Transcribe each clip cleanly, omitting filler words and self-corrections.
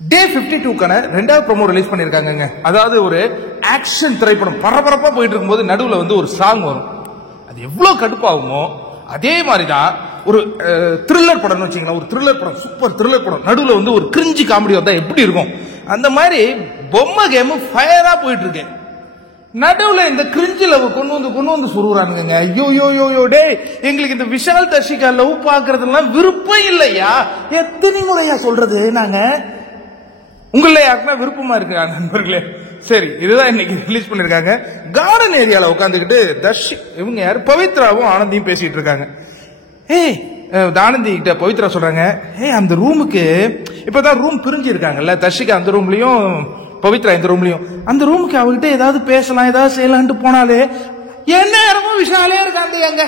டே 52க்கான 2வது promo release பண்ணிருக்காங்க. அதாவது ஒரு ஆக்ஷன் திரைப்படம் பரபரப்பா போயிட்டு இருக்கும்போது நடுவுல வந்து ஒரு சாங் வரும். அது எவ்வளவு கடுப்பாகுமோ அதே மாதிரிதான் ஒரு த்ரில்லர் படம் வச்சீங்கன்னா, ஒரு த்ரில்லர் படம், சூப்பர் த்ரில்லர் படம் நடுவுல வந்து ஒரு கிரிஞ்சி காமெடி வந்தா எப்படி இருக்கும், அந்த மாதிரி பொம்மை கேம் ஃபயரா போயிட்டு இருக்கு. நடுவுல இந்த கிரிஞ்சி லவ் கொண்டு வந்து சுருறானுங்க. ஐயோ யோ டே, எங்களுக்கு இந்த விஷால் தர்ஷிகா லவ் பாக்குறதுலாம் விருப்பம் இல்லையா? எத்தனை முறையா சொல்றது நாங்க? உங்கள யாருக்குன்னா விருப்பமா இருக்கு நண்பர்களே? சரி, இதுதான் இன்னைக்கு ரிலீஸ் பண்ணிருக்காங்க. கார்டன் ஏரியால உட்காந்துக்கிட்டு இவங்க யாரு, பவித்ராவும் ஆனந்தியும் பேசிட்டு இருக்காங்க. ஆனந்தி கிட்ட பவித்ரா சொல்றாங்க, அந்த ரூமுக்கு இப்பதான் ரூம் பிரிஞ்சு இருக்காங்கல்ல, தர்ஷிகா அந்த ரூம்லயும் பவித்ரா இந்த ரூம்லயும், அந்த ரூமுக்கு அவகிட்ட ஏதாவது பேசலாம் ஏதாவது செய்யலான்ட்டு போனாலே என்ன நேரமும் விஷாலே இருக்காங்க. எங்க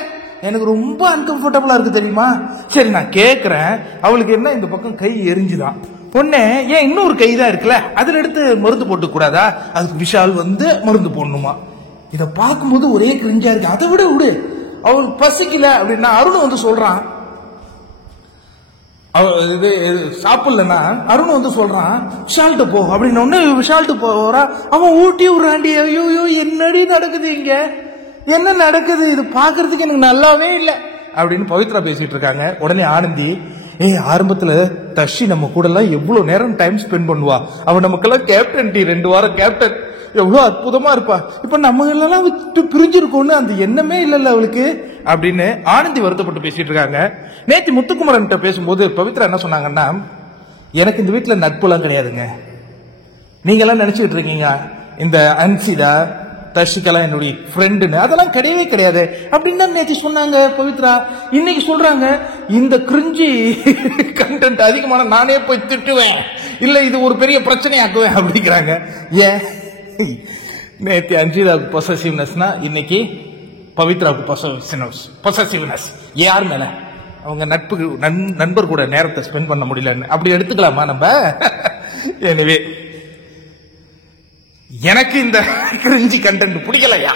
எனக்கு ரொம்ப அன்கம்ஃபர்டபுளா இருக்கு தெரியுமா? சரி, நான் கேக்குறேன், அவளுக்கு என்ன இந்த பக்கம் கை எரிஞ்சுதான் பொண்ணே, ஏன் இன்னொரு கை தான் இருக்குல்ல, அதுல எடுத்து மருந்து போட்டு கூடாதா? அதுக்கு விஷால் வந்து மருந்து போடணுமா? இத பார்க்கும்போது ஒரே கிரிஞ்சா இருக்கு. அதை விடு, அவளுக்கு பசிக்கல அப்படின்னா அருண் வந்து சொல்றான், இது சாப்பிடலன்னா அருண் வந்து சொல்றான் விஷால்ட்டு போ அப்படின்னு. ஒண்ணு விஷால்ட்டு போறா, அவன் ஊட்டி விடுறாண்டி. ஐயோ என்னடி நடக்குது இங்க, என்ன நடக்குது, இது பாக்குறதுக்கு எனக்கு நல்லாவே இல்லை அப்படின்னு பவித்ரா பேசிட்டு இருக்காங்க. உடனே ஆனந்தி, ஆரம்பத்துல தர்ஷி நம்ம கூட எல்லாம் எவ்வளவு நேரம் டைம் ஸ்பெண்ட் பண்ணுவா, அவன் நமக்கெல்லாம் கேப்டன் 2 வாரம் கேப்டன், எவ்வளவு அற்புதமா இருப்பா, இப்ப நம்ம எல்லாம் விட்டு பிரிஞ்சிருக்கோம்னு அந்த எண்ணமே இல்லல்ல அவளுக்கு அப்படின்னு ஆனந்தி வருத்தப்பட்டு பேசிட்டு இருக்காங்க. நேற்று முத்துக்குமரன் பேசும்போது பவித்ரா என்ன சொன்னாங்கன்னா, எனக்கு இந்த வீட்டுல நட்பு எல்லாம் கிடையாதுங்க, நீங்க எல்லாம் நினைச்சுட்டு இருக்கீங்க இந்த அன்சிதா தர்ஷிகெல்லாம் என்னுடைய ஃப்ரெண்டுன்னு, அதெல்லாம் கிடையவே கிடையாது அப்படின்னு தான் நேற்று சொன்னாங்க பவித்ரா. இன்னைக்கு சொல்றாங்க இந்த கிரிஞ்சி கண்டென்ட் அதிகமான நானே போய் திட்டுவேன், இல்ல இது ஒரு பெரிய பிரச்சனையாக்குவேன் அப்படிங்கிறாங்க. ஏன் நேற்று அன்சிதாவுக்கு பொசசிவ்னஸ்னா இன்னைக்கு பவித்ராவுக்கு பொசசிவ்னஸ் யார் மேல? அவங்க நண்பர் கூட நேரத்தை ஸ்பெண்ட் பண்ண முடியலன்னு அப்படி எடுத்துக்கலாமா நம்ம? எனவே எனக்கு இந்த கிரிஞ்சி கண்டென்ட் பிடிக்கலையா?